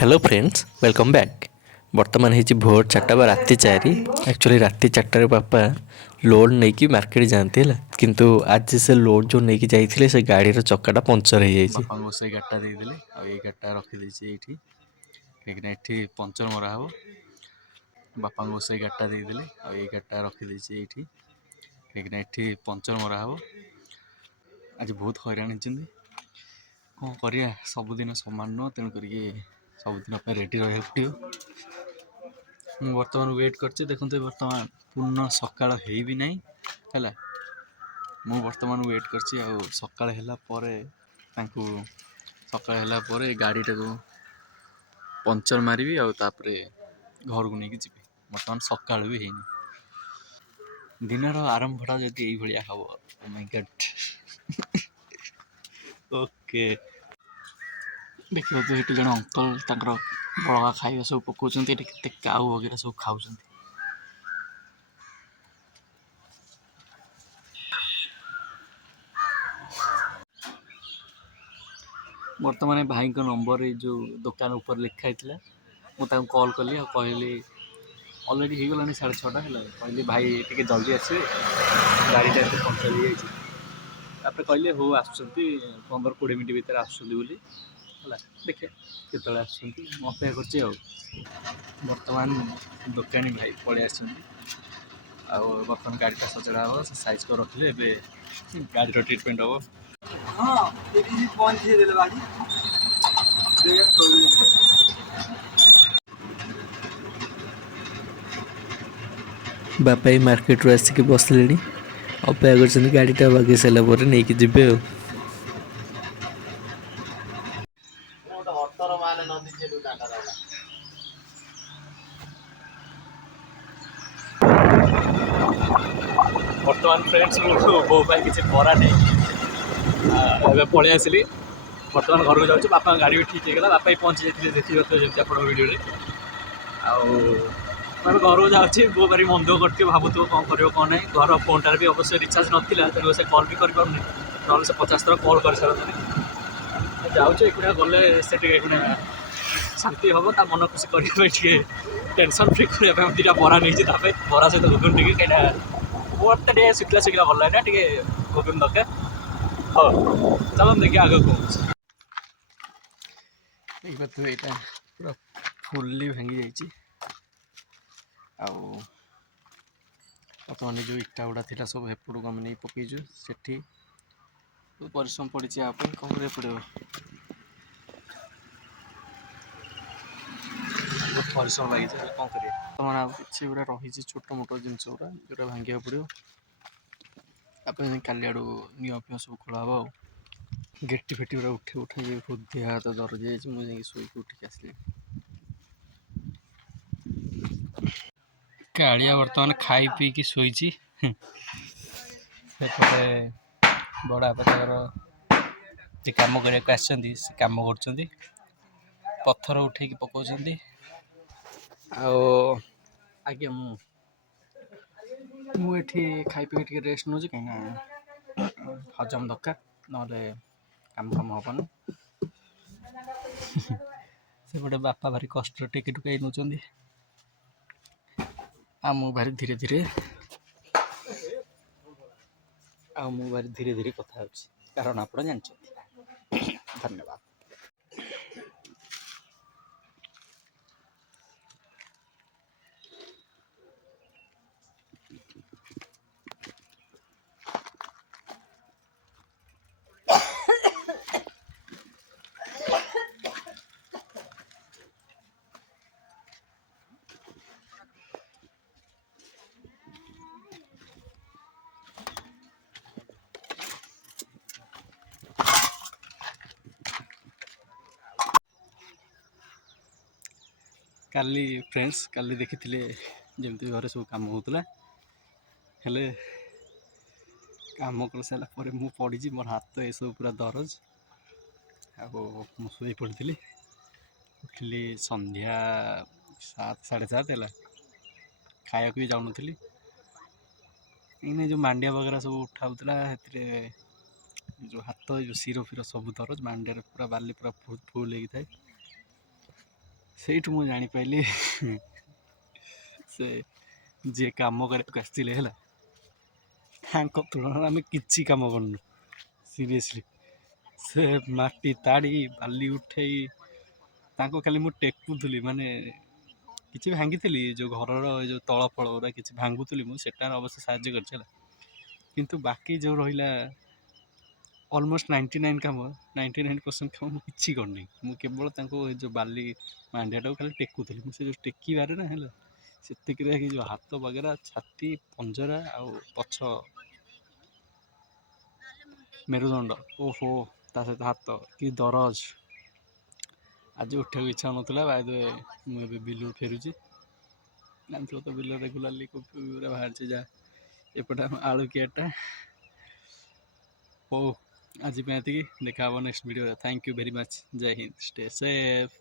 Hello friends welcome back. बर्तमान हो भोर 4टा बा राति 4। एक्चुअली राति 4टार बापा लोड नहीं कि मार्केट जाते है किंतु आज से लोड जो नहीं जाइए से गाड़ी चक्काटा पंचर हो जाए। बापा से गाड़ीटा देदेले गाड़ीटा रखीदे कहीं ये पंचर मरा हे। बापा से गाड़ीटा देदेले गाड़ीटा रखीदे कहीं ये पंचर मरा हे। आज बहुत हैरान होती कौन करिया सबुदिन सामान नुह तेणुक सबुदिन रेडी रहा पड़ो। मुझे बर्तमान वेट कर देखते बर्तमान पूर्ण सकाल हो भी ना है। मु बर्तमान वेट कर सकाल सकाल गाड़ीटा को पंचर मारि आउे घर को लेकिन जी। बर्तमान सकाल भी है दिन आरंभटा जब ये हम माय गॉड। ओके देखिए तो ये जन अंकल बड़का खाଇବା सब पकाउछन् केते काउ वगैरह सब खाउछन्। बर्तमान भाई को नंबर जो दुकान ऊपर लिखाई मुझे कॉल कली और कहली अलरेडी हो गलानी 6:30 है कहली भाई टे जल्दी आसवे गाड़ीटा एत पंचर हो जाए। कहले हो आस 15-20 मिनट भितर आसुँच देखिए केत अपेक्षा कर। बर्तमान दुकानी भाई पलि बर्तमान गाड़ीटा सजड़ा हम से साइज कर रखिले गाड़ी ट्रिटमेंट हम। हाँ बापा मार्केट रू आसिक बसले अपेक्षा कर गाड़ीटा बागे सारापर नहीं कि जीवे। बर्तमान फ्रेंड्स बो किसी बरा नहीं पलि आसली बर्तमान घर को जाऊँ। बापा गाड़ी भी ठीक होगा बापा पहुँची जाते देखिए जमी आप वीडियो मैं घर को जाऊँगी। बो भारी मन दुख कर भावु कौन कर कौन ना घर फोनटार भी अवश्य रिचार्ज नाला तेणु से कल भी कर ना से 50 थर कल कर सारे जाऊँ एकुड़ा गले से शांति हम ता मन खुशी करने टेंशन फ्री करने दुटा बरा नहीं बरा सहित घुगुन टी कहीं मोटा टे शुक्ला शुक्ला भल लगे टे घुगुन दरकार। हाँ चलो देखिए आगे कौन यहाँ पूरा फुल्ली भांगी जाइए। बर्तमान जो इटा गुड़ा थी सब एपटू आम नहीं पकईचु से परिश्रम पड़ी कौन कर पड़ो बहुत परिश्रम लगी कौन कर बर्तमान कि गुड़ा रही छोट मोट जिनस गुड़ा जो भांगे पड़ो आप काली आड़ निआ सब खोला हम गेटी फेटी गुड़ा उठे उठे बहुत देह हाथ दरज जाइए मुझे शोक उठिक आसली। कालिया बर्तमान खाई पी कि शोची बड़ा बापा कम करने कम कर पत्थर उठे पकाउं आगे मुझे खाई पी रेस्ट नौ कहीं हजम दरकार ना काम कम हेन से गोटे बापा भारी कष्ट टेक टुकाई नौ भारी धीरे धीरे भारी धीरे धीरे कथा कारण आप जानते। धन्यवाद। काली फ्रेंड्स काली देखी जमती घर सब कम होता हेले कम कर सारापर मु पड़ी मोर हाथ ये सब पूरा दरज आई पड़ी उठिली संध्या 7 साढ़े 7 है खाया भी जाऊन इन जो मांडिया वगैरह सब उठाऊला जो हाथ जो सिर फिर सब दरज मांडिया पूरा बाली पूरा फुल होता है। ସେଇଠୁ ମୁଁ ଜାଣିପାରିଲି ସେ ଯିଏ କାମ କରିବାକୁ ଆସିଥିଲେ ହେଲା, ତାଙ୍କ ତୁଳନାରେ ଆମେ କିଛି କାମ କରୁନୁ ସିରିୟସଲି। ସେ ମାଟି ତାଡ଼ି ବାଲି ଉଠେଇ ତାଙ୍କୁ ଖାଲି ମୁଁ ଟେକୁଥିଲି, ମାନେ କିଛି ଭାଙ୍ଗିଥିଲି ଯେଉଁ ଘରର ଯେଉଁ ତଳ ଫଳ ଗୁଡ଼ା କିଛି ଭାଙ୍ଗୁଥିଲି ମୁଁ, ସେଟାର ଅବଶ୍ୟ ସାହାଯ୍ୟ କରିଛି ହେଲା। କିନ୍ତୁ ବାକି ଯେଉଁ ରହିଲା ଅଲମୋଷ୍ଟ 99 କାମ, 99% କାମ ମୁଁ କିଛି କରିନି। ମୁଁ କେବଳ ତାଙ୍କୁ ଏ ଯେଉଁ ବାଲି ମାଣ୍ଡିଆଟାକୁ ଖାଲି ଟେକୁଥିଲି। ମୁଁ ସେ ଯେଉଁ ଟେକିବାରେ ନା ହେଲା, ସେତିକିରେ କି ଯେଉଁ ହାତ ବଗେରା, ଛାତି, ପଞ୍ଜରା ଆଉ ପଛ ମେରୁଦଣ୍ଡ, ଓହୋ, ତା ସହିତ ହାତ କି ଦରଜ। ଆଜି ଉଠିବାକୁ ଇଚ୍ଛା ହେଉନଥିଲା। ବାଇ ଦ ୱେ ମୁଁ ଏବେ ବିଲରୁ ଫେରୁଛି। ଜାଣିଥିବ ତ ବିଲ ରେଗୁଲାରଲି କୋବି ଗୁରା ବାହାରିଛି ଯାହା। ଏପଟେ ଆମ ଆଳୁ କିଆରିଟା। ହଉ, ଆଜି ପାଇଁ ଏତିକି। ଦେଖା ହେବ ନେକ୍ସଟ ଭିଡ଼ିଓରେ। Thank you very much. ଜୟ ହିନ୍ଦ, ଷ୍ଟେ ସେଫ୍।